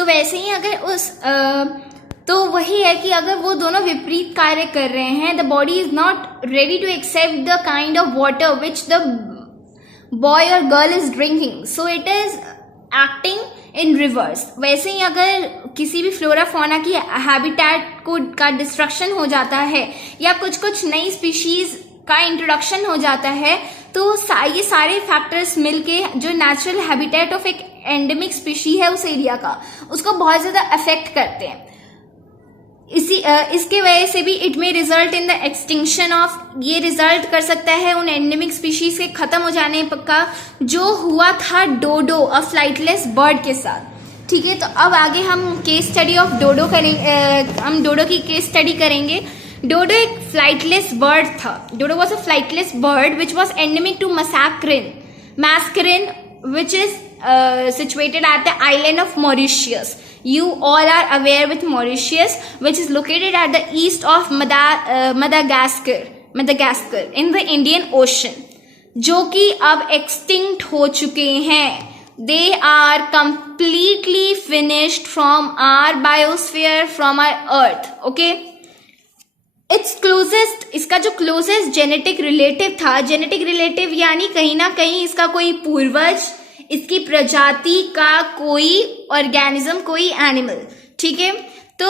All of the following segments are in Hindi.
तो वैसे ही अगर तो वही है कि अगर वो दोनों विपरीत कार्य कर रहे हैं, the body is not ready to accept the kind of water which the boy और girl is drinking, so it is acting in reverse. वैसे ही अगर किसी भी फ्लोरा फौना की हैबिटेट का डिस्ट्रक्शन हो जाता है या कुछ नई स्पीशीज का इंट्रोडक्शन हो जाता है, तो ये सारे फैक्टर्स मिलके जो नेचुरल हैबिटेट ऑफ एक एंडेमिक स्पीशी है उस एरिया का, उसको बहुत ज्यादा अफेक्ट करते हैं। इसके वजह से भी it may result in the extinction of, ये रिजल्ट कर सकता है उन एंडेमिक स्पीशीज के खत्म हो जाने का, जो हुआ था डोडो, अ फ्लाइटलेस बर्ड के साथ। ठीक है, तो अब आगे हम केस स्टडी ऑफ डोडो करेंगे, हम डोडो की केस स्टडी करेंगे। डोडो एक फ्लाइटलेस बर्ड था। Dodo was a flightless bird which was endemic to Mascarene which is situated at the island of Mauritius. You all are aware with Mauritius, which is located at the east of Madagascar in the Indian Ocean, जो कि अब extinct हो चुके हैं। They are completely finished from our biosphere, from our earth. Okay? इसका जो क्लोजेस्ट जेनेटिक रिलेटिव था, जेनेटिक रिलेटिव यानी कहीं ना कहीं इसका कोई पूर्वज, इसकी प्रजाति का कोई ऑर्गेनिज्म, कोई एनिमल। ठीक है, तो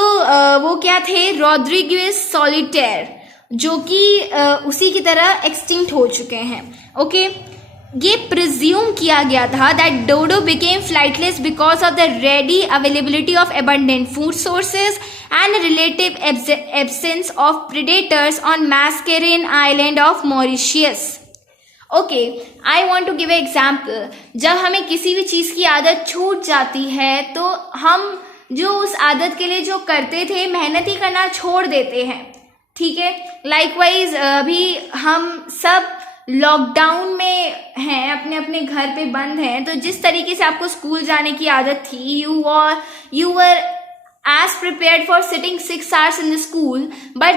वो क्या थे? रोड्रिगस सॉलिटेयर, जो कि उसी की तरह एक्सटिंक्ट हो चुके हैं। ओके, ये प्रिज्यूम किया गया था that dodo became flightless because of the ready availability of abundant food sources and relative absence of predators on Mascarin Island of Mauritius. Okay, I want to give an example. जब हमें किसी भी चीज की आदत छूट जाती है तो हम जो उस आदत के लिए जो करते थे, मेहनत ही करना छोड़ देते हैं। ठीक है, लाइकवाइज अभी हम सब लॉकडाउन में हैं, अपने अपने घर पे बंद हैं, तो जिस तरीके से आपको स्कूल जाने की आदत थी, you were as prepared for sitting 6 hours in the school, but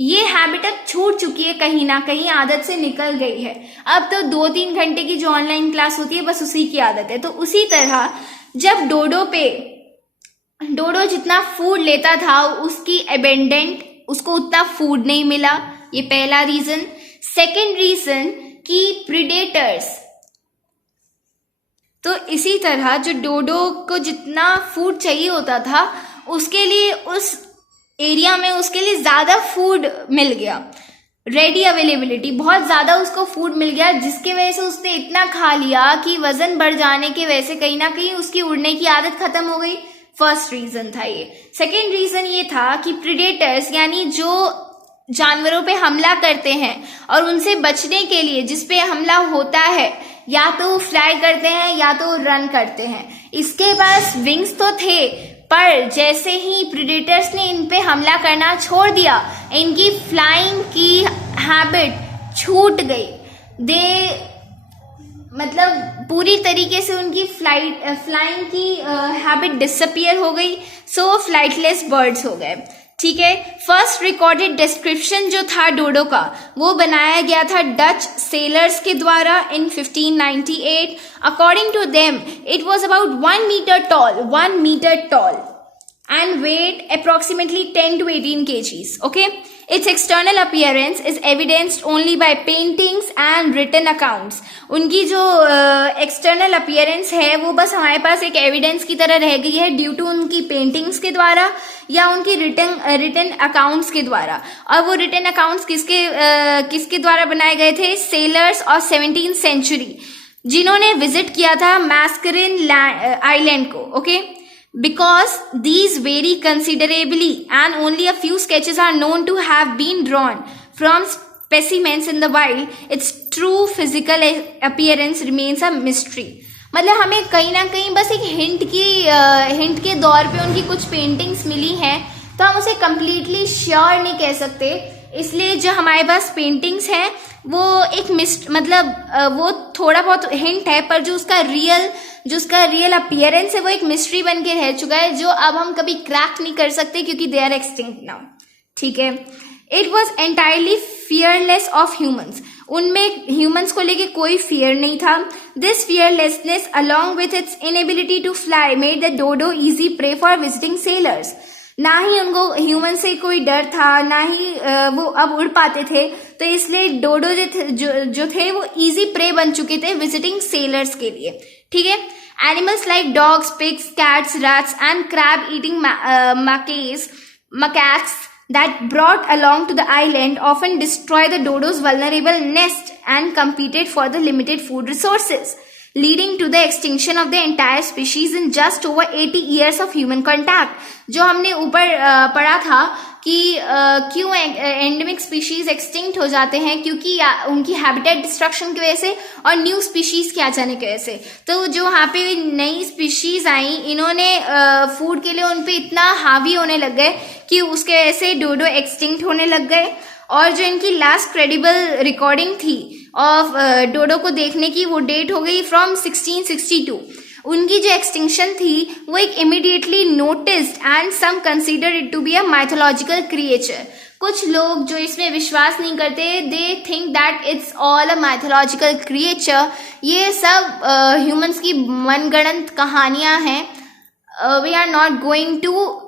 ये हैबिट अब छूट चुकी है, कहीं ना कहीं आदत से निकल गई है। अब तो 2-3 घंटे की जो ऑनलाइन क्लास होती है बस उसी की आदत है। तो उसी तरह जब डोडो जितना फूड लेता था उसकी अबेंडेंट, उसको उतना फूड नहीं मिला, ये पहला रीजन। सेकेंड रीजन कि प्रीडेटर्स, तो इसी तरह जो डोडो को जितना फूड चाहिए होता था उसके लिए उस एरिया में उसके लिए ज्यादा फूड मिल गया, रेडी अवेलेबिलिटी, बहुत ज्यादा उसको फूड मिल गया, जिसके वजह से उसने इतना खा लिया कि वजन बढ़ जाने के वजह से कहीं ना कहीं उसकी उड़ने की आदत खत्म हो गई। फर्स्ट रीजन था ये। सेकेंड रीजन ये था कि प्रीडेटर्स यानी जो जानवरों पे हमला करते हैं और उनसे बचने के लिए जिस पे हमला होता है, या तो फ्लाई करते हैं या तो रन करते हैं। इसके पास विंग्स तो थे, पर जैसे ही प्रीडेटर्स ने इन पे हमला करना छोड़ दिया, इनकी फ्लाइंग की हैबिट छूट गई। मतलब पूरी तरीके से उनकी फ्लाइंग की हैबिट डिसअपियर हो गई। सो फ्लाइटलेस बर्ड्स हो गए। ठीक है, फर्स्ट रिकॉर्डेड डिस्क्रिप्शन जो था डोडो का वो बनाया गया था डच सेलर्स के द्वारा in 1598। According to them it was about 1 metre tall and weighed approximately 10 to 18 kgs. Okay, its external appearance is evidenced only by paintings and written accounts. उनकी जो external appearance है वो बस हमारे पास एक evidence की तरह रह गई है ड्यू टू उनकी पेंटिंग्स के द्वारा या उनकी रिटन अकाउंट्स के द्वारा। और वो रिटन अकाउंट्स किसके द्वारा बनाए गए थे? सेलर्स और 17th सेंचुरी, जिन्होंने विजिट किया था मैस्करिन आइलैंड को। Okay, because these vary considerably and only a few sketches are known to have been drawn from specimens in the wild, its true physical appearance remains a mystery. मतलब हमें कहीं ना कहीं बस एक हिंट के दौर पे उनकी कुछ पेंटिंग्स मिली हैं, तो हम उसे completely श्योर नहीं कह सकते। इसलिए जो हमारे पास पेंटिंग्स हैं वो एक वो थोड़ा बहुत हिंट है, पर जो उसका रियल अपीयरेंस है वो एक मिस्ट्री बन के रह चुका है, जो अब हम कभी क्रैक नहीं कर सकते क्योंकि दे आर एक्सटिंक्ट नाउ। ठीक है, it was entirely fearless of humans. उनमें ह्यूमंस को लेके कोई फियर नहीं था। This fearlessness along with its inability to fly made the dodo easy prey for visiting sailors. ना ही उनको ह्यूमन से कोई डर था, ना ही वो अब उड़ पाते थे, तो इसलिए डोडो जो थे वो इजी प्रे बन चुके थे विजिटिंग सेलर्स के लिए। ठीक है, animals like dogs, pigs, cats, rats and crab eating macaques that brought along to the island often destroy the dodo's vulnerable nest and competed for the limited food resources, leading to the extinction of the entire species in just over 80 years of human contact। जो हमने ऊपर पढ़ा था कि क्यों एंडेमिक स्पीशीज एक्सटिंक्ट हो जाते हैं, क्योंकि उनकी हैबिटेट डिस्ट्रक्शन की वजह से और न्यू स्पीशीज के आ जाने की वजह से। तो जो वहाँ पे नई स्पीशीज आई, इन्होंने फूड के लिए उन पे इतना हावी होने लग गए कि उसके वजह से डोडो एक्सटिंक्ट होने लग गए। और जो इनकी लास्ट क्रेडिबल रिकॉर्डिंग थी ऑफ डोडो को देखने की, वो डेट हो गई फ्रॉम 1662। उनकी जो एक्सटिंक्शन थी वो एक immediately noticed and some consider it to be a mythological creature. कुछ लोग जो इसमें विश्वास नहीं करते, they think that it's all a mythological creature. ये सब ह्यूमंस की मनगढ़ंत कहानियां हैं। We are not going to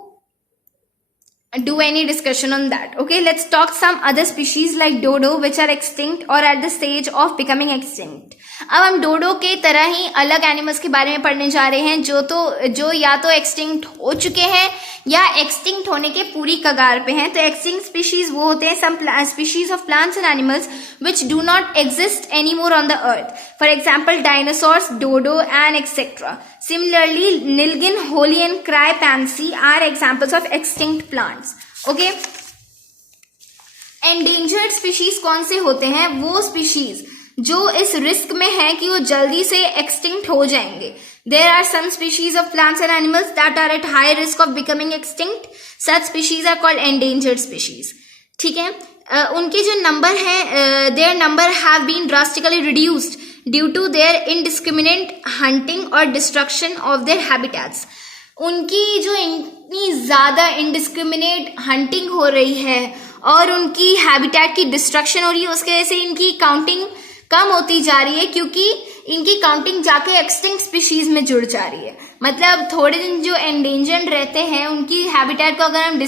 do any discussion on that. Okay, let's talk some other species like dodo which are extinct or at the stage of becoming extinct। अब हम डोडो के तरह ही अलग एनिमल्स के बारे में पढ़ने जा रहे हैं जो या तो एक्सटिंक्ट हो चुके हैं या एक्सटिंक्ट होने के पूरी कगार पे हैं। तो एक्सटिंक्ट स्पीशीज वो होते हैं some species of plants and animals which do not exist any more on the earth, for example dinosaurs, dodo and etcetera. Similarly, Nilgin, Holy and Cry Pansy are examples of extinct plants. Okay? Endangered species कौन से होते हैं? वो species जो इस रिस्क में है कि वो जल्दी से extinct हो जाएंगे। There are some species of plants and animals that are at high risk of becoming extinct. Such species are called endangered species. ठीक है? उनके जो नंबर हैं, their number have been drastically reduced due to their indiscriminate hunting or destruction of their habitats। उनकी जो इतनी ज्यादा इंडिस्क्रिमिनेट हंटिंग हो रही है और उनकी हैबिटेट की डिस्ट्रक्शन हो रही है, उसके वजह से इनकी काउंटिंग कम होती जा रही है, क्योंकि इनकी काउंटिंग जाके एक्सटिंक्ट स्पीशीज में जुड़ जा रही है। मतलब थोड़े दिन जो एंडेंजर्ड रहते हैं, उनकी हैबिटेट को अगर हम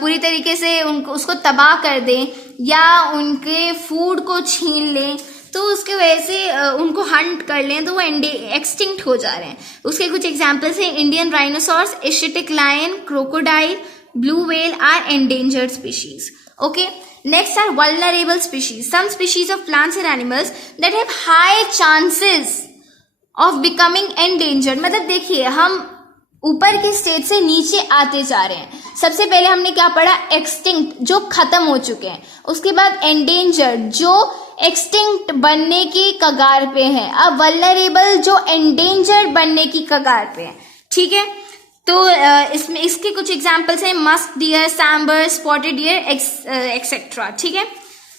पूरी तरीके से उसको तबाह कर दें या उनके फूड को छीन लें, तो उसके वजह से उनको हंट कर लें, तो वो एक्सटिंक्ट हो जा रहे हैं। उसके कुछ एग्जांपल्स हैं, Indian rhinoceros, Asiatic lion, crocodile, blue whale are endangered species. Okay, next are vulnerable species, some species of plants and animals that have high chances of becoming endangered. मतलब देखिए, हम ऊपर के स्टेज से नीचे आते जा रहे हैं। सबसे पहले हमने क्या पढ़ा? एक्सटिंक्ट, जो खत्म हो चुके हैं। उसके बाद एंडेंजर्ड, जो एक्सटिंक्ट बनने की कगार पे हैं। अब वल्नरेबल, जो एंडेंजर्ड बनने की कगार पे हैं। ठीक है, तो इसमें इसके कुछ एग्जांपल्स हैं, musk deer, sambar, spotted deer etcetera. ठीक है,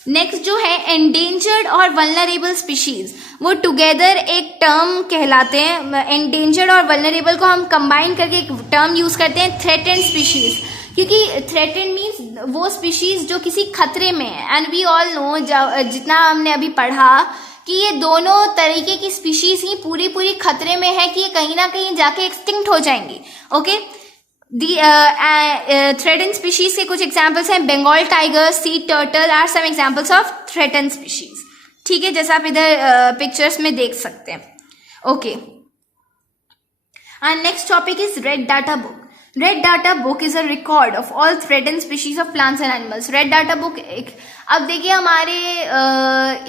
नेक्स्ट जो है एंडेंजर्ड और वल्नरेबल स्पीशीज, वो टुगेदर एक टर्म कहलाते हैं। एंडेंजर्ड और वल्नरेबल को हम कंबाइन करके एक टर्म यूज करते हैं, थ्रेटेंड स्पीशीज, क्योंकि थ्रेटेंड मीन्स वो स्पीशीज जो किसी खतरे में है। एंड वी ऑल नो, जितना हमने अभी पढ़ा, कि ये दोनों तरीके की स्पीशीज ही पूरी खतरे में है कि ये कहीं ना कहीं जाके एक्सटिंक्ट हो जाएंगी। ओके, थ्रेटेंड स्पीशीज के कुछ एग्जांपल्स हैं, Bengal tiger, sea turtle are some examples of threatened species. ठीक है, जैसा आप इधर पिक्चर्स में देख सकते हैं। Okay, and next topic is red data book. Red data book is a record of all threatened species of plants and animals. Red data book अब देखिए, हमारे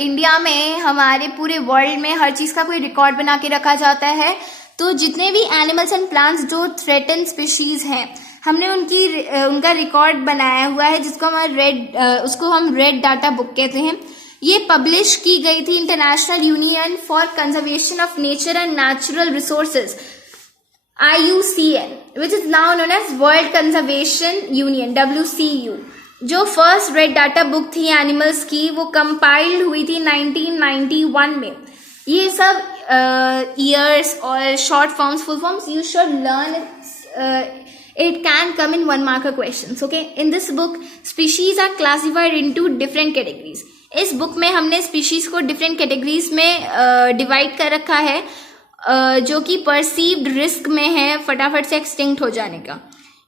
इंडिया में, हमारे पूरे वर्ल्ड में हर चीज का कोई रिकॉर्ड बना के रखा जाता है। तो जितने भी एनिमल्स एंड प्लांट्स जो थ्रेटेंड स्पीशीज हैं, हमने उनका रिकॉर्ड बनाया हुआ है, जिसको हम रेड डाटा बुक कहते हैं। ये पब्लिश की गई थी international union for conservation of nature and natural resources, IUCN, which is now known as World Conservation Union, WCU। जो फर्स्ट रेड डाटा बुक थी एनिमल्स की, वो कंपाइल्ड हुई थी 1991 में। ये सब ईयर्स और short forms, full forms, you should learn It can come in 1-marker questions. Okay, in this book species are classified into different categories. इस बुक में हमने स्पीशीज को डिफरेंट कैटेगरीज में डिवाइड कर रखा है, जो कि परसीव्ड रिस्क में है फटाफट से एक्सटिंक्ट हो जाने का.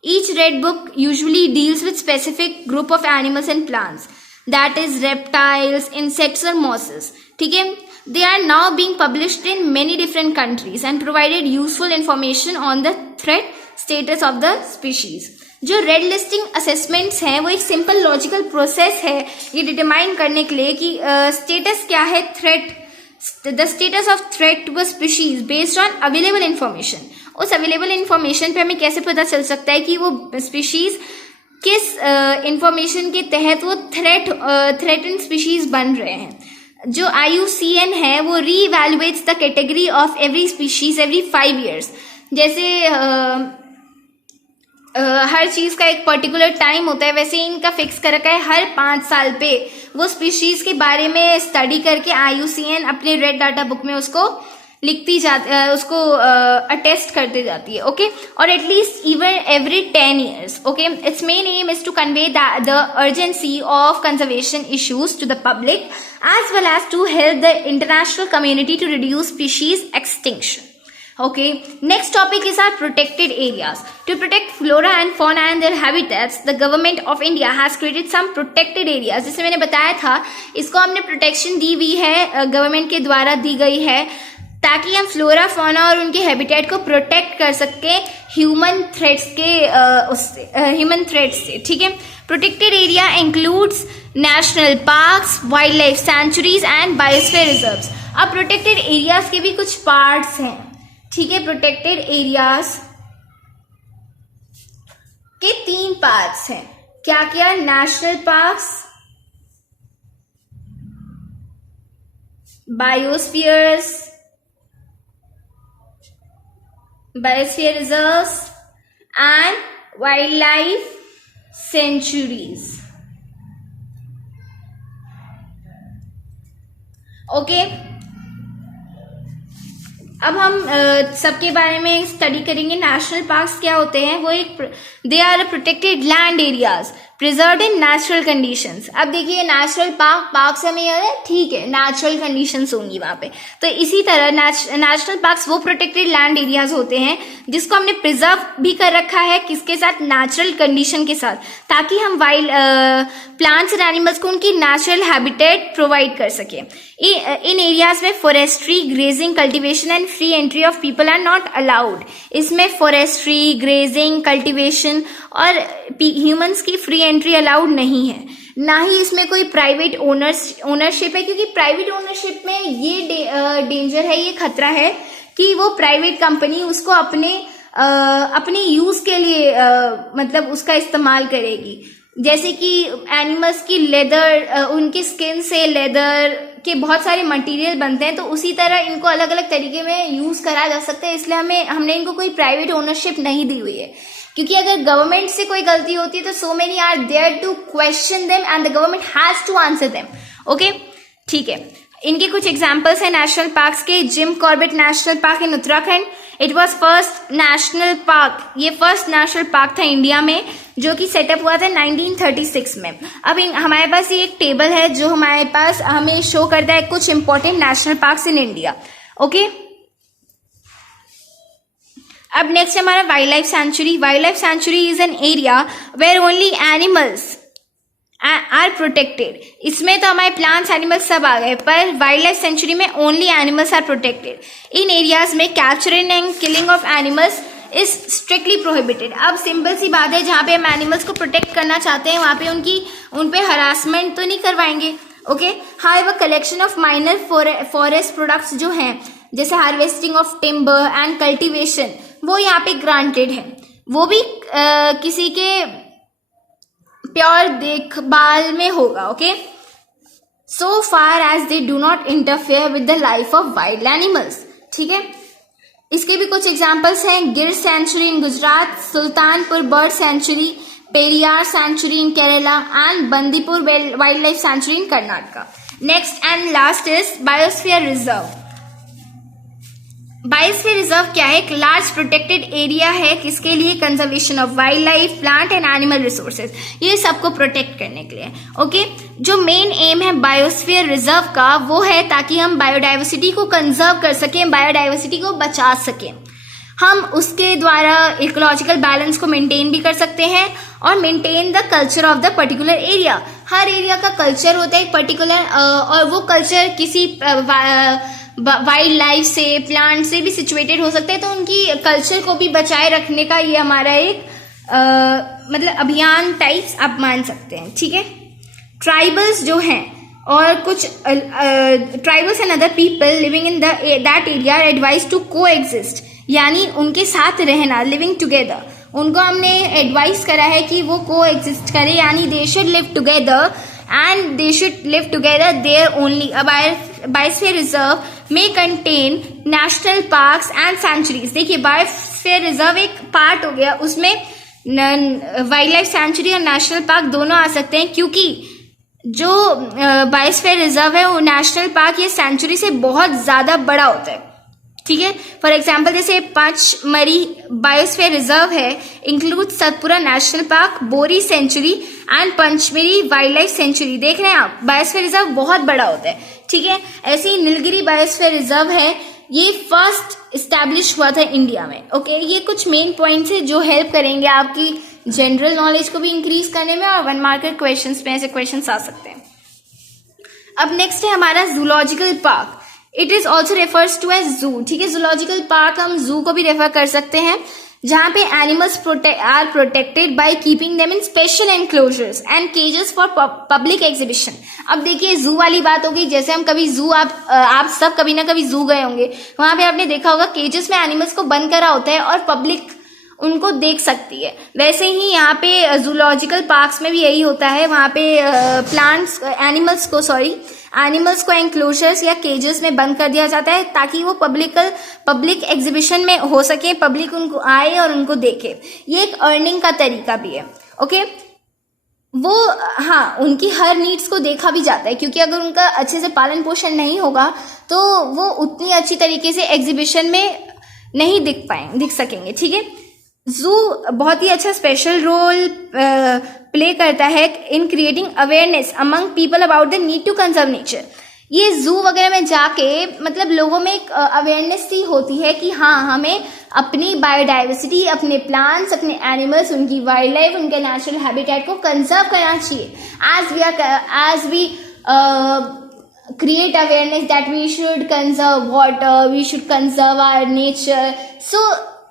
Each red book usually deals with specific group of animals and plants, that is reptiles, insects और मॉसेस. ठीक है, they are now being published in many different countries and provided useful information on the threat status of the species. जो रेड लिस्टिंग असेसमेंट्स हैं वो एक सिंपल लॉजिकल प्रोसेस है ये डिटरमाइन करने के लिए कि स्टेटस क्या है threat, the status of threat to a species based on available information. उस अवेलेबल इंफॉर्मेशन पे हमें कैसे पता चल सकता है कि वो स्पीशीज किस इंफॉर्मेशन के तहत वो थ्रेटन स्पीशीज बन रहे हैं. जो IUCN है वो reevaluates the category of every species every 5 years. जैसे हर चीज का एक पर्टिकुलर टाइम होता है, वैसे इनका फिक्स कर रखा है हर 5 साल पे वो स्पीशीज के बारे में स्टडी करके IUCN अपने रेड डाटा बुक में उसको लिखती जाती, उसको अटेस्ट करते जाती है. ओके, और at least even every 10 years. Okay, it's main aim is to convey the urgency of conservation issues to the public as well as to help the international community to reduce species extinction. Okay, next topic is our protected areas. To protect flora and fauna and their habitats, the government of India has created some protected areas. जैसे मैंने बताया था, इसको हमने प्रोटेक्शन दी हुई है, गवर्नमेंट के द्वारा दी गई है ताकि हम फ्लोरा फाना और उनके हैबिटेट को प्रोटेक्ट कर सके ह्यूमन थ्रेट्स से. ठीक है, protected area includes national parks, wild life sanctuaries and biosphere reserves. अब प्रोटेक्टेड एरियाज के भी कुछ पार्ट्स हैं. ठीक है, प्रोटेक्टेड एरियाज के 3 पार्ट्स हैं. क्या क्या? National parks, biosphere reserves and wild life sanctuaries. Okay, अब हम सबके बारे में स्टडी करेंगे. नेशनल पार्क्स क्या होते हैं? वो एक they are protected land areas preserved in natural conditions. अब देखिए नेचुरल पार्क से हमें याद है, ठीक है, नेचुरल कंडीशंस होंगी वहां पे. तो इसी तरह नेशनल पार्क्स वो प्रोटेक्टेड लैंड एरियाज होते हैं जिसको हमने प्रिजर्व भी कर रखा है, किसके साथ? नेचुरल कंडीशन के साथ, ताकि हम वाइल्ड प्लांट्स एंड एनिमल्स को उनकी नेचुरल हैबिटेट प्रोवाइड कर सके. इन एरियाज में forestry, grazing, cultivation and free entry of people are not allowed. इसमें फॉरेस्ट्री, ग्रेजिंग, कल्टीवेशन और ह्यूमंस की फ्री एंट्री अलाउड नहीं है. ना ही इसमें कोई प्राइवेट ओनरशिप है, क्योंकि प्राइवेट ओनरशिप में ये डेंजर है, ये खतरा है कि वो प्राइवेट कंपनी उसको अपने यूज के लिए मतलब उसका इस्तेमाल करेगी. जैसे कि एनिमल्स की लेदर, उनकी स्किन से लेदर के बहुत सारे मटेरियल बनते हैं, तो उसी तरह इनको अलग अलग तरीके में यूज करा जा सकता है. इसलिए हमने इनको कोई प्राइवेट ओनरशिप नहीं दी हुई है, क्योंकि अगर गवर्नमेंट से कोई गलती होती है तो so many are there to question them and the government has to answer them. Okay, ठीक है. इनके कुछ एग्जांपल्स हैं नेशनल पार्क्स के. Jim Corbett national park in Uttarakhand, it was first national park. ये फर्स्ट नेशनल पार्क था इंडिया में जो कि सेटअप हुआ था 1936 में. अब हमारे पास ये एक टेबल है जो हमारे पास हमें शो करता है कुछ important national parks in India. Okay, अब नेक्स्ट हमारा wild life sanctuary. Wild life sanctuary is an area where only animals are protected. इसमें तो हमारे प्लांट्स, एनिमल्स सब आ गए, पर वाइल्ड लाइफ सेंचुरी में only animals are protected. In areas में capturing and killing of animals is strictly prohibited. अब सिंपल सी बात है, जहाँ पे हम एनिमल्स को प्रोटेक्ट करना चाहते हैं वहां पे उन पे हरासमेंट तो नहीं करवाएंगे. Okay, however collection of minor forest products जो हैं, जैसे harvesting of timber and cultivation, वो यहाँ पे ग्रांटेड है. वो भी किसी के प्योर देखभाल में होगा. Okay, so far as they do not interfere with the life of wild animals. ठीक है, इसके भी कुछ एग्जांपल्स हैं. Gir sanctuary in Gujarat, Sultanpur bird sanctuary, Periyar sanctuary in Kerala and Bandipur wild life sanctuary in Karnataka. Next and last is biosphere reserve. Biosphere reserve क्या है? एक लार्ज प्रोटेक्टेड एरिया है, किसके लिए? Conservation of wild life, plant and animal resources, ये सबको प्रोटेक्ट करने के लिए। ओके, जो मेन एम है बायोस्फीयर रिजर्व का वो है ताकि हम बायोडाइवर्सिटी को कंजर्व कर सकें, बायोडाइवर्सिटी को बचा सकें। हम उसके द्वारा इकोलॉजिकल बैलेंस को मेंटेन भी कर सकते हैं और maintain the culture of the particular area. Her area का कल्चर होता है एक पर्टिकुलर, और वो कल्चर किसी वाइल्ड लाइफ से, प्लांट से भी सिचुएटेड हो सकते हैं, तो उनकी कल्चर को भी बचाए रखने का ये हमारा एक मतलब अभियान टाइप्स आप मान सकते हैं। ठीक है, ट्राइबल्स जो हैं और कुछ tribals and other people living in that area are advise to coexist, यानी उनके साथ रहना, लिविंग टुगेदर। उनको हमने एडवाइस करा है कि वो को एग्जिस्ट करें, यानी they should live together and they should live together there only. Biosphere reserve में contain national parks and sanctuaries. देखिए, बायोस्फीयर रिजर्व एक पार्ट हो गया, उसमें वाइल्ड लाइफ सेंचुरी और नेशनल पार्क दोनों आ सकते हैं, क्योंकि जो बायोस्फीयर रिजर्व है वो नेशनल पार्क या सेंचुरी से बहुत ज्यादा बड़ा होता है। ठीक है, फॉर एग्जाम्पल जैसे पचमरी बायोस्फीयर रिजर्व है, include Satpura national park, Bori sanctuary and Pachmarhi wild life sanctuary. देख रहे हैं आप, बायोस्फीयर रिजर्व बहुत बड़ा होता है। ठीक है, ऐसे ही नीलगिरी बायोस्फीयर रिजर्व है, ये फर्स्ट इस्टेब्लिश हुआ था इंडिया में। ओके, ये कुछ मेन पॉइंट्स है जो हेल्प करेंगे आपकी जनरल नॉलेज को भी इंक्रीज करने में, और 1 मार्कर क्वेश्चंस में ऐसे क्वेश्चंस आ सकते हैं। अब नेक्स्ट है हमारा zoological park. It is also refers to as zoo. ठीक है, जूलॉजिकल पार्क हम जू को भी रेफर कर सकते हैं, जहां पे animals are protected by keeping them in special enclosures and cages for public exhibition. अब देखिए, जू वाली बात होगी, जैसे हम कभी जू, आप सब कभी ना कभी जू गए होंगे, वहां पे आपने देखा होगा केजेस में एनिमल्स को बंद करा होता है और पब्लिक उनको देख सकती है। वैसे ही यहाँ पे जूलॉजिकल पार्क्स में भी यही होता है, वहां पे एनिमल्स को एनक्लोजर्स या केजेस में बंद कर दिया जाता है ताकि वो पब्लिक एग्जीबिशन में हो सके, पब्लिक उनको आए और उनको देखे। ये एक अर्निंग का तरीका भी है। ओके, वो हाँ, उनकी हर नीड्स को देखा भी जाता है, क्योंकि अगर उनका अच्छे से पालन पोषण नहीं होगा तो वो उतनी अच्छी तरीके से एग्जीबिशन में नहीं दिख सकेंगे। ठीक है, जू बहुत ही अच्छा स्पेशल रोल प्ले करता है in creating awareness among people about the need to conserve nature. ये जू वगैरह में जाके मतलब लोगों में एक अवेयरनेस सी होती है कि हाँ, हमें अपनी बायोडाइवर्सिटी, अपने प्लांट्स, अपने एनिमल्स, उनकी वाइल्ड लाइफ, उनके नेचुरल हैबिटेट को कंजर्व करना चाहिए। as we create awareness that we should conserve water, we should conserve our nature, so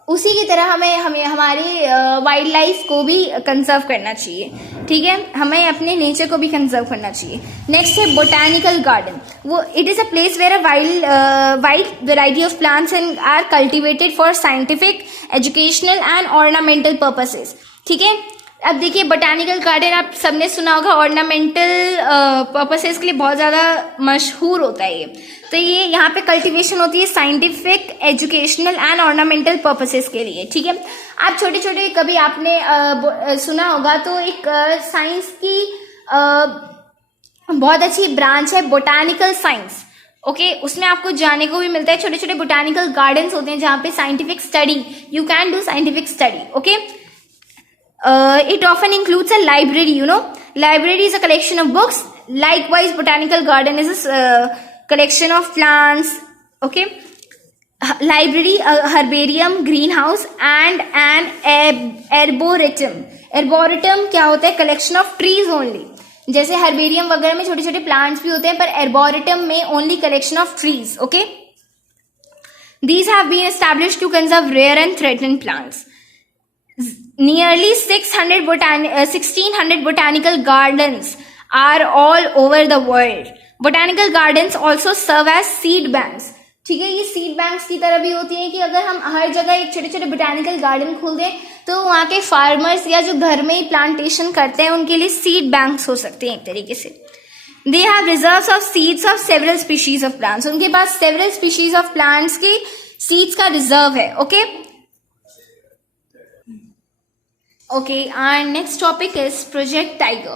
उसी की तरह हमें हमारी वाइल्ड लाइफ को भी कंजर्व करना चाहिए। ठीक है, हमें अपने नेचर को भी कंजर्व करना चाहिए। नेक्स्ट है बोटानिकल गार्डन। वो it is a place where wide variety of plants and are cultivated for scientific, educational and ornamental purposes. ठीक है, अब देखिए, बोटानिकल गार्डन आप सबने सुना होगा, ऑर्नामेंटल पर्पसेस के लिए बहुत ज्यादा मशहूर होता है ये। तो ये यहाँ पे कल्टीवेशन होती है scientific, educational and ornamental purposes के लिए। ठीक है, आप छोटे छोटे कभी आपने सुना होगा, तो एक साइंस की बहुत अच्छी ब्रांच है बोटानिकल साइंस। ओके, उसमें आपको जाने को भी मिलता है, छोटे छोटे बोटानिकल गार्डन्स होते हैं जहाँ पे scientific study, you can do scientific study. Okay, it often includes a library. Library is a collection of books. Likewise, botanical garden is a collection of plants. Okay, library, a herbarium, greenhouse and an arboretum. Arboretum क्या होता है? collection of trees only. जैसे हर्बेरियम वगैरह में छोटे छोटे प्लांट्स भी होते हैं, पर arboretum में only collection of trees. Okay, these have been established to conserve rare and threatened plants. Nearly 1600 botanical gardens are all over the world. Botanical gardens also serve as seed banks. ठीक है, ये सीड बैंक्स की तरह भी होती है कि अगर हम हर जगह एक छोटे छोटे बोटानिकल गार्डन खोल दें तो वहाँ के फार्मर्स या जो घर में ही प्लांटेशन करते हैं उनके लिए सीड बैंक्स हो सकते हैं एक तरीके से। They have reserves of seeds of several species of plants. उनके पास several species of plants की seeds का रिजर्व है। Okay, Okay, our next topic is Project Tiger.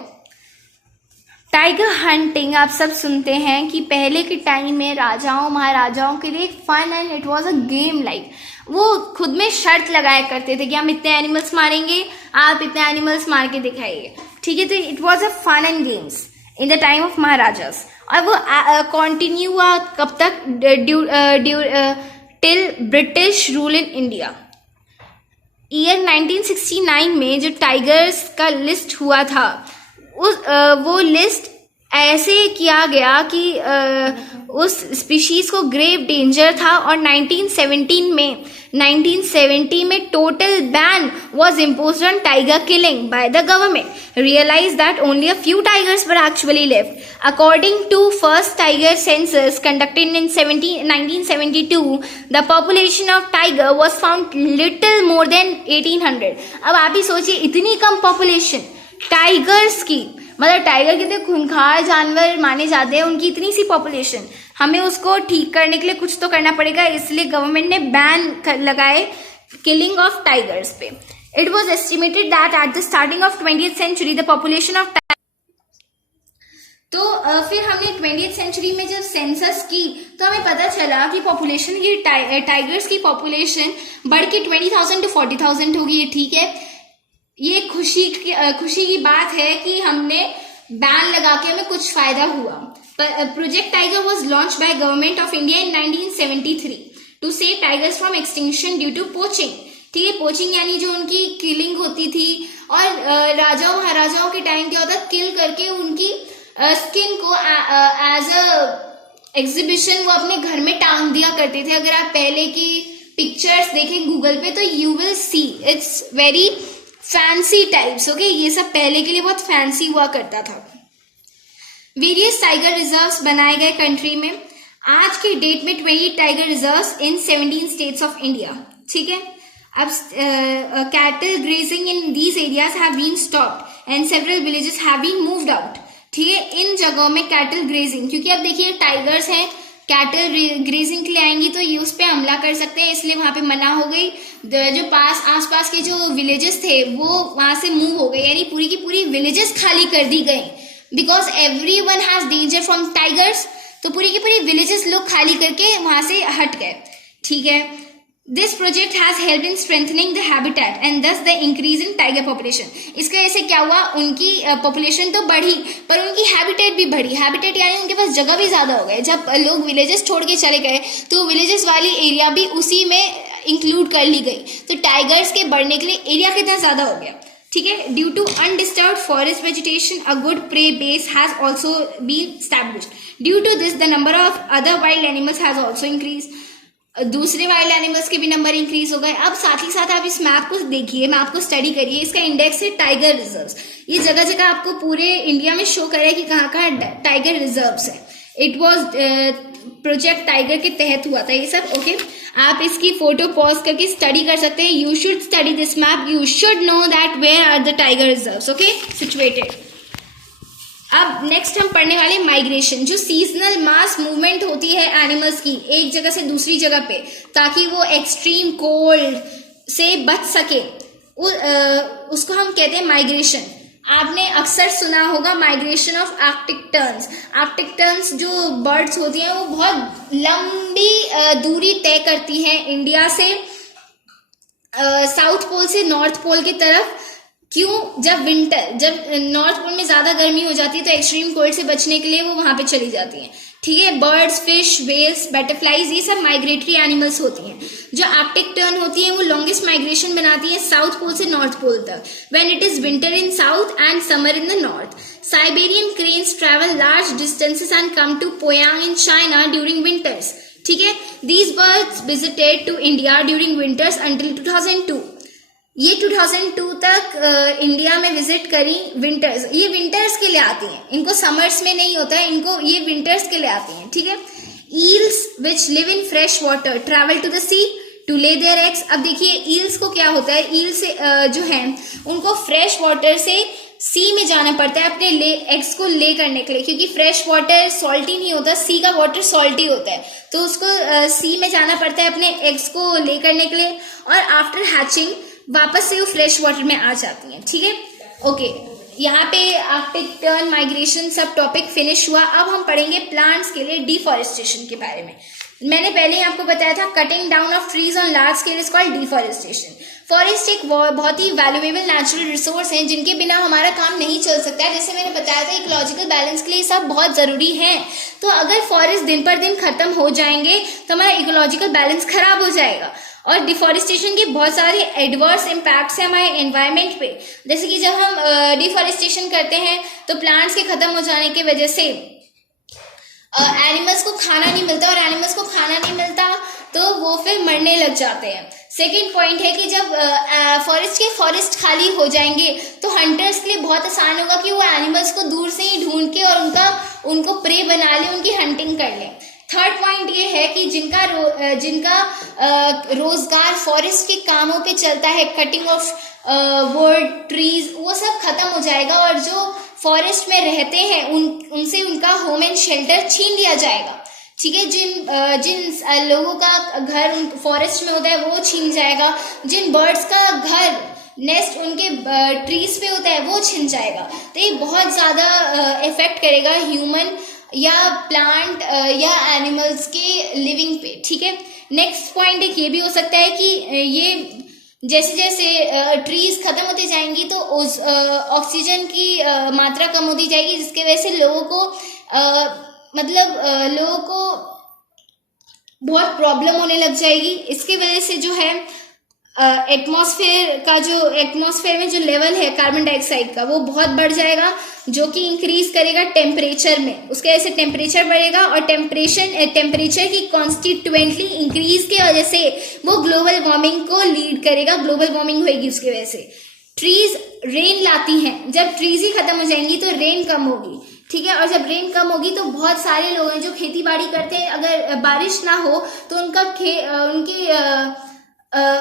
Tiger hunting आप सब सुनते हैं कि पहले के टाइम में राजाओं महाराजाओं के लिए fun and it was a game like, वो खुद में शर्त लगाया करते थे कि हम इतने एनिमल्स मारेंगे, आप इतने एनिमल्स मार के दिखाइए, ठीक है। तो it was a fun and games in the time of maharajas, और वो कंटिन्यू हुआ कब तक, till British rule in India. Year 1969 में जो टाइगर्स का लिस्ट हुआ था, वो लिस्ट ऐसे किया गया कि उस स्पीशीज को ग्रेव डेंजर था, और 1970 में total ban was imposed on tiger killing by the government. Realized that only a few tigers were actually left. According to first tiger census conducted in 1972, the population of tiger was found little more than 1800. अब आप ही सोचिए, इतनी कम पॉपुलेशन टाइगर्स की, मतलब टाइगर कितने खूंखार जानवर माने जाते हैं, उनकी इतनी सी पॉपुलेशन, हमें उसको ठीक करने के लिए कुछ तो करना पड़ेगा, इसलिए गवर्नमेंट ने बैन लगाए किलिंग ऑफ टाइगर्स पे। It was estimated that at the starting of 20th century the population of, तो फिर हमने 20th सेंचुरी में जब सेंसस की तो हमें पता चला कि पॉपुलेशन की टाइगर्स की पॉपुलेशन बढ़ के 20,000 to 40,000 होगी, ये ठीक है। ये खुशी की बात है कि हमने बैन लगा के हमें कुछ फायदा हुआ। Project tiger was launch by government of India in 1973 to save tigers from extinction due to poaching, ठीक है। पोचिंग यानी जो उनकी किलिंग होती थी, और राजाओं महाराजाओं के टाइम क्या होता, किल करके उनकी स्किन को एज अ एग्जीबिशन वो अपने घर में टांग दिया करते थे। अगर आप पहले की पिक्चर्स देखें गूगल पे तो you will see it's very fancy types, okay. ये सब पहले के लिए बहुत फैंसी हुआ करता था। वेरियस टाइगर रिजर्व्स बनाए गए कंट्री में। आज के डेट में 20 tiger reserves in 17 states of India, ठीक है। अब cattle grazing in these areas have been stopped and several villages have been moved out, ठीक है। इन जगहों में कैटल ग्रेजिंग, क्योंकि अब देखिए टाइगर्स हैं, कैटल ग्रेजिंग के लिए आएंगी तो ये उस पर हमला कर सकते हैं, इसलिए वहां पे मना हो गई। जो आसपास के जो विलेजेस थे वो वहां से मूव हो गए, यानी पूरी की पूरी विलेजेस खाली कर दी गई, because everyone has danger from tigers. तो पूरी की पूरी विलेजेस लोग खाली करके वहां से हट गए, ठीक है। This project has help in strengthening the habitat and thus the increase in tiger population. इसका ऐसे क्या हुआ, उनकी पॉपुलेशन तो बढ़ी पर उनकी हैबिटेट भी बढ़ी। हैबिटेट यानी उनके पास जगह भी ज्यादा हो गए। जब लोग विलेजेस छोड़ के चले गए तो विलेजेस वाली एरिया भी उसी में इंक्लूड कर ली गई, तो टाइगर्स के बढ़ने के लिए एरिया कितना ज्यादा हो गया, ठीक है। Due to undisturbed forest vegetation a good prey base has also been established. Due to this the number of other wild animals has also increase. दूसरे वाइल्ड एनिमल्स के भी नंबर इंक्रीज हो गए। अब साथ ही साथ आप इस मैप को देखिए, मैप को स्टडी करिए, इसका इंडेक्स है टाइगर रिजर्व्स। ये जगह जगह आपको पूरे इंडिया में शो करे कि कहाँ कहाँ टाइगर रिजर्व्स है। इट वाज प्रोजेक्ट टाइगर के तहत हुआ था ये सब, ओके। आप इसकी फोटो पॉज करके स्टडी कर सकते हैं। You should study this map, you should know that where are the tiger reserves, okay, situated. अब नेक्स्ट हम पढ़ने वाले माइग्रेशन, जो सीजनल मास मूवमेंट होती है एनिमल्स की एक जगह से दूसरी जगह पे, ताकि वो एक्सट्रीम कोल्ड से बच सके, उसको हम कहते हैं माइग्रेशन। आपने अक्सर सुना होगा migration of Arctic turns. Arctic turns जो बर्ड्स होती हैं वो बहुत लंबी दूरी तय करती हैं इंडिया से साउथ पोल से नॉर्थ पोल की तरफ। क्यों? जब नॉर्थ पोल में ज्यादा गर्मी हो जाती है तो एक्सट्रीम कोल्ड से बचने के लिए वो वहां पे चली जाती हैं, ठीक है। बर्ड्स, फिश, वेल्स, बटरफ्लाईज, ये सब माइग्रेटरी एनिमल्स होती हैं। जो आर्कटिक टर्न होती है वो लॉन्गेस्ट माइग्रेशन बनाती है साउथ पोल से नॉर्थ पोल तक, when it is winter in south and summer in the north. Siberian cranes travel large distances and come to Poyang in China during winters, ठीक है। These birds visited to India during winters until 2002। ये 2002 तक इंडिया में विजिट करी विंटर्स। ये विंटर्स के लिए आती हैं, इनको समर्स में नहीं होता है, इनको ये विंटर्स के लिए आती हैं, ठीक है। Eels which live in fresh water travel to the sea to lay their eggs. अब देखिए ईल्स को क्या होता है, ईल्स जो है उनको फ्रेश वाटर से सी में जाना पड़ता है अपने एग्स को ले करने के लिए, क्योंकि फ्रेश वाटर सॉल्टी नहीं होता, सी का वाटर सॉल्टी होता है, तो उसको सी में जाना पड़ता है अपने एग्स को ले करने के लिए, और आफ्टर हैचिंग वापस से वो फ्रेश वाटर में आ जाती हैं, ठीक है, ओके। यहाँ पे आर्कटिक टर्न माइग्रेशन सब टॉपिक फिनिश हुआ। अब हम पढ़ेंगे प्लांट्स के लिए डिफॉरेस्टेशन के बारे में। मैंने पहले ही आपको बताया था cutting down of trees on large scale is called deforestation. Forest एक बहुत ही वैल्यूएबल नेचुरल रिसोर्स है जिनके बिना हमारा काम नहीं चल सकता है। जैसे मैंने बताया था इकोलॉजिकल बैलेंस के लिए सब बहुत जरूरी है। तो अगर फॉरेस्ट दिन पर दिन खत्म हो जाएंगे तो हमारा इकोलॉजिकल बैलेंस खराब हो जाएगा। और डिफॉरेस्टेशन के बहुत सारे एडवर्स इम्पैक्ट्स हैं हमारे एनवायरनमेंट पे। जैसे कि जब हम डिफॉरेस्टेशन करते हैं तो प्लांट्स के खत्म हो जाने की वजह से एनिमल्स को खाना नहीं मिलता, और एनिमल्स को खाना नहीं मिलता तो वो फिर मरने लग जाते हैं। सेकेंड पॉइंट है कि जब फॉरेस्ट खाली हो जाएंगे तो हंटर्स के लिए बहुत आसान होगा कि वो एनिमल्स को दूर से ही ढूंढ के और उनको प्रे बना ले, उनकी हंटिंग कर ले। थर्ड पॉइंट ये है कि जिनका रोजगार फॉरेस्ट के कामों पे चलता है, कटिंग ऑफ वुड ट्रीज, वो सब खत्म हो जाएगा और जो फॉरेस्ट में रहते हैं उनसे उनका होम एंड शेल्टर छीन लिया जाएगा। ठीक है, जिन लोगों का घर फॉरेस्ट में होता है वो छीन जाएगा, जिन बर्ड्स का घर नेस्ट उनके ट्रीज पे होता है वो छिन जाएगा। तो ये बहुत ज्यादा इफेक्ट करेगा ह्यूमन या प्लांट या एनिमल्स के लिविंग पे। ठीक है, नेक्स्ट पॉइंट एक ये भी हो सकता है कि ये जैसे जैसे ट्रीज खत्म होती जाएंगी तो ऑक्सीजन की मात्रा कम होती जाएगी, जिसके वजह से लोगों को बहुत प्रॉब्लम होने लग जाएगी। इसके वजह से जो है एटमॉस्फेयर में जो लेवल है कार्बन डाइऑक्साइड का वो बहुत बढ़ जाएगा, जो कि इंक्रीज करेगा टेम्परेचर में। उसके वजह से टेम्परेचर बढ़ेगा और टेम्परेचर की कॉन्स्टिट्यूएंटली इंक्रीज की वजह से वो ग्लोबल वार्मिंग को लीड करेगा, ग्लोबल वार्मिंग होगी उसकी वजह से। ट्रीज रेन लाती हैं, जब ट्रीज ही खत्म हो जाएंगी तो रेन कम होगी। ठीक है, और जब रेन कम होगी तो बहुत सारे लोग हैं जो खेती बाड़ी करते हैं, अगर बारिश ना हो तो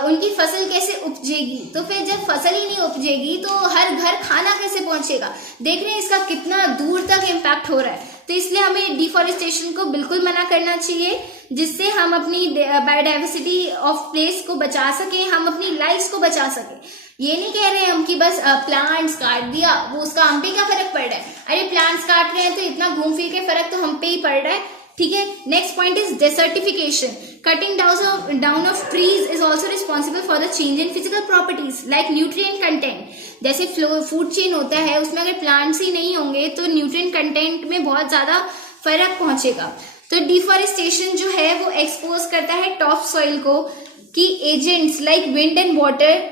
उनकी फसल कैसे उपजेगी? तो फिर जब फसल ही नहीं उपजेगी तो हर घर खाना कैसे पहुंचेगा? देख रहे हैं इसका कितना दूर तक इम्पैक्ट हो रहा है। तो इसलिए हमें डिफॉरेस्टेशन को बिल्कुल मना करना चाहिए, जिससे हम अपनी बायोडाइवर्सिटी ऑफ प्लेस को बचा सके, हम अपनी लाइफ्स को बचा सके। ये नहीं कह रहे हैं हम कि बस प्लांट्स काट दिया वो उसका हम पे क्या फर्क पड़ रहा है। अरे प्लांट्स काट रहे हैं तो इतना घूम फिर के फर्क तो हम पे ही पड़ रहा है। ठीक है, next point is desertification. Cutting down of trees is also responsible for the change in physical properties like nutrient content. जैसे फूड चेन होता है, उसमें अगर प्लांट्स ही नहीं होंगे तो न्यूट्रिएंट कंटेंट में बहुत ज्यादा फर्क पहुंचेगा। तो डिफॉरेस्टेशन जो है वो एक्सपोज करता है टॉप सॉइल को कि agents like wind and water,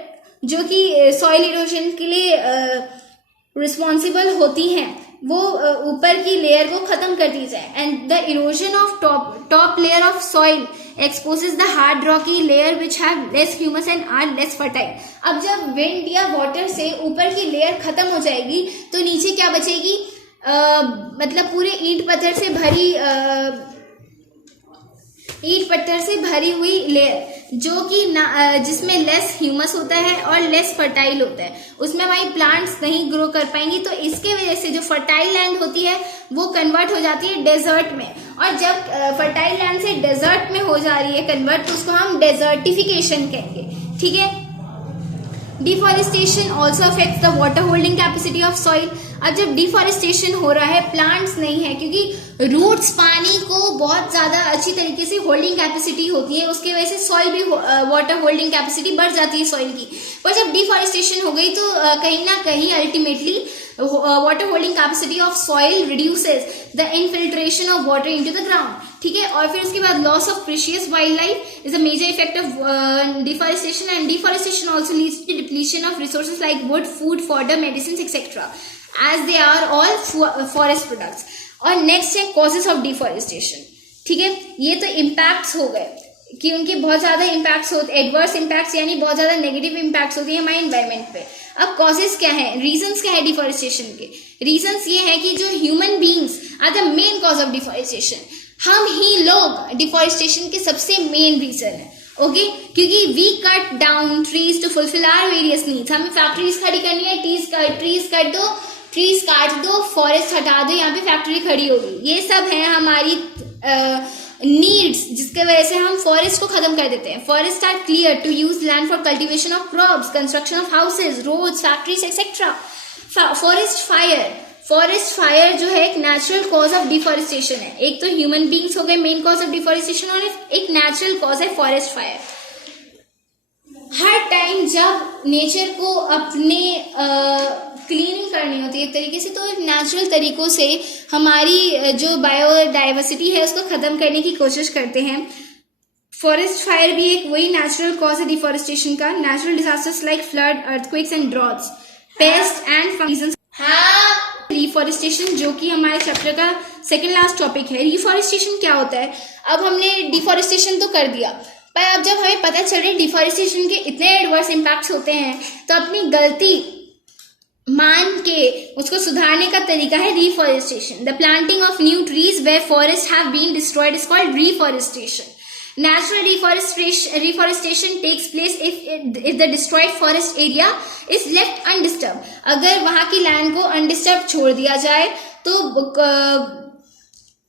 जो कि सॉइल इरोजन के लिए रिस्पॉन्सिबल होती हैं, वो ऊपर की लेयर को खत्म कर दी जाए। And the erosion of top layer of soil exposes the hard rocky layer which have less humus and are less fertile. अब जब विंड या वाटर से ऊपर की लेयर खत्म हो जाएगी तो नीचे क्या बचेगी? मतलब पूरे ईंट पत्थर से भरी हुई लेयर, जो कि जिसमें लेस ह्यूमस होता है और लेस फर्टाइल होता है, उसमें हमारी प्लांट्स नहीं ग्रो कर पाएंगी। तो इसके वजह से जो फर्टाइल लैंड होती है वो कन्वर्ट हो जाती है डेजर्ट में, और जब फर्टाइल लैंड से डेजर्ट में हो जा रही है कन्वर्ट तो उसको हम डेजर्टिफिकेशन कहेंगे। ठीक है, deforestation also affects the water holding capacity of soil. अब जब डिफॉरेस्टेशन हो रहा है, प्लांट्स नहीं है, क्योंकि रूट्स पानी को बहुत ज्यादा अच्छी तरीके से होल्डिंग कैपेसिटी होती है, उसकी वजह से सॉइल भी वाटर होल्डिंग कैपेसिटी बढ़ जाती है सॉइल की। पर जब डिफॉरेस्टेशन हो गई तो कहीं ना कहीं ultimately water holding capacity of soil reduces the infiltration of water into the ground. ठीक है, और फिर उसके बाद loss of precious wildlife is a major effect of deforestation, and deforestation also leads to depletion of resources like wood, food, fodder, medicines, etc. as they are all forest products. और next है causes of deforestation. ठीक है, ये तो impacts हो गए कि उनके बहुत ज्यादा इम्पैक्ट्स होते, एडवर्स इम्पैक्ट्स यानी बहुत ज्यादा नेगेटिव इम्पैक्ट्स होती है हमारे एनवायरमेंट पे। अब कॉजेस क्या है, रीजंस क्या है डिफॉरेस्टेशन के? रीजंस ये है कि जो human beings are the main cause of deforestation, हम ही लोग डिफॉरेस्टेशन के सबसे मेन रीजन है। ओके, क्योंकि we cut down trees to fulfil our various needs. हमें फैक्ट्रीज खड़ी करनी है, ट्रीज काट दो, फॉरेस्ट हटा दो, यहाँ पे फैक्ट्री खड़ी होगी। ये सब है हमारी नीड्स, जिसके वजह से हम फॉरेस्ट को खत्म कर देते हैं. Forest are clear to use land for cultivation of crops, construction of houses, roads, factories etcetera. Forest fire जो है एक नेचुरल कॉज ऑफ डिफॉरेस्टेशन है. एक तो ह्यूमन बींग्स हो गए मेन कॉज ऑफ डिफॉरेस्टेशन, और एक नेचुरल कॉज है फॉरेस्ट फायर. हर टाइम जब नेचर को अपने क्लीनिंग करनी होती है एक तरीके से, तो नेचुरल तरीकों से हमारी जो बायोडाइवर्सिटी है उसको खत्म करने की कोशिश करते हैं. फॉरेस्ट फायर भी एक वही नेचुरल कॉज है डिफॉरेस्टेशन का. Natural disasters like flood, earthquakes and droughts, paste and functions. Reforestation जो कि हमारे चैप्टर का सेकंड लास्ट टॉपिक है. रिफॉरेस्टेशन क्या होता है? अब हमने डिफॉरेस्टेशन तो कर दिया, पर अब जब हमें पता चल रहा है डिफॉरेस्टेशन के इतने एडवर्स इम्पैक्ट्स होते हैं, तो अपनी गलती मान के उसको सुधारने का तरीका है reforestation. The planting of new trees where forest have been destroyed is called reforestation. Natural reforestation takes place if the destroyed forest area is left undisturbed. अगर वहां की लैंड को अनडिस्टर्ब छोड़ दिया जाए तो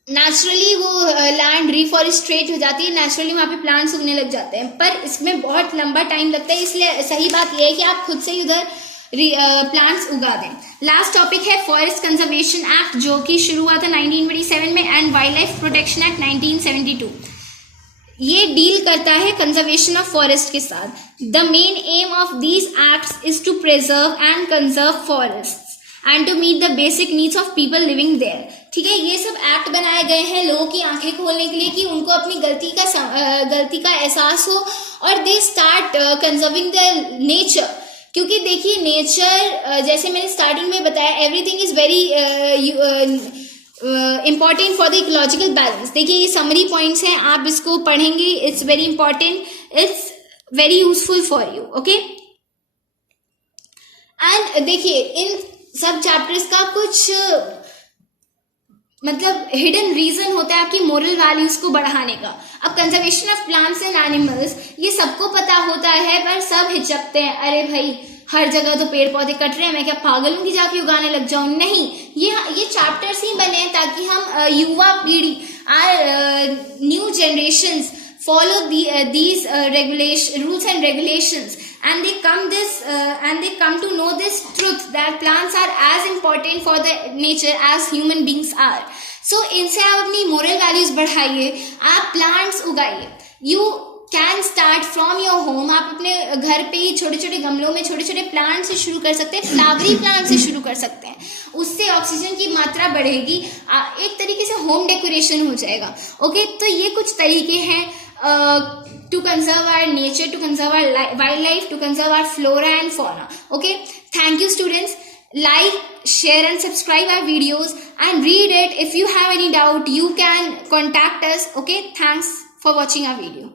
नेचुरली वो लैंड रिफॉरेस्ट्रेट हो जाती है, नेचुरली वहां पे प्लांट्स उगने लग जाते हैं. पर इसमें बहुत लंबा टाइम लगता है, इसलिए सही बात यह है कि आप खुद से ही उधर प्लांट्स उगा दें. लास्ट टॉपिक है फॉरेस्ट कंजर्वेशन एक्ट, जो कि शुरू हुआ था 1927 में, and wild life protection act 1972. ये डील करता है कंजर्वेशन ऑफ फॉरेस्ट के साथ. The main aim of these acts is to preserve and conserve forests and to meet the basic needs of people living there. ठीक है, ये सब एक्ट बनाए गए हैं लोगों की आंखें खोलने के लिए कि उनको अपनी गलती का एहसास हो और they start conserving the nature. क्योंकि देखिए नेचर, जैसे मैंने स्टार्टिंग में बताया, everything is very important for the ecological balance. देखिए ये समरी पॉइंट्स हैं, आप इसको पढ़ेंगे, it's very important, it's very useful for you. Okay, and देखिए इन सब चैप्टर्स का कुछ मतलब हिडन रीजन होता है आपकी मोरल वैल्यूज को बढ़ाने का. अब conservation of plants and animals ये सबको पता होता है, पर सब हिचकते हैं. अरे भाई हर जगह तो पेड़ पौधे कट रहे हैं, मैं क्या पागल हूँ कि जाके उगाने लग जाऊं? नहीं, ये चैप्टर्स ही बने हैं ताकि हम युवा पीढ़ी, new generations follow these rules and regulations, and they come to know this truth that plants are as important for the nature as human beings are. So इनसे आप अपनी moral values बढ़ाइए, आप plants उगाइए. You can start from your home. आप अपने घर पे ही छोटे छोटे गमलों में छोटे छोटे प्लांट से शुरू कर सकते हैं, फ्लावरी प्लांट से शुरू कर सकते हैं. उससे ऑक्सीजन की मात्रा बढ़ेगी, एक तरीके से होम डेकोरेशन हो जाएगा. ओके, तो ये कुछ तरीके हैं to conserve our nature, to conserve our wildlife, to conserve our flora and fauna. Okay, thank you students. Like, share and subscribe our videos and read it. If you have any doubt, you can contact us. Okay, thanks for watching our video.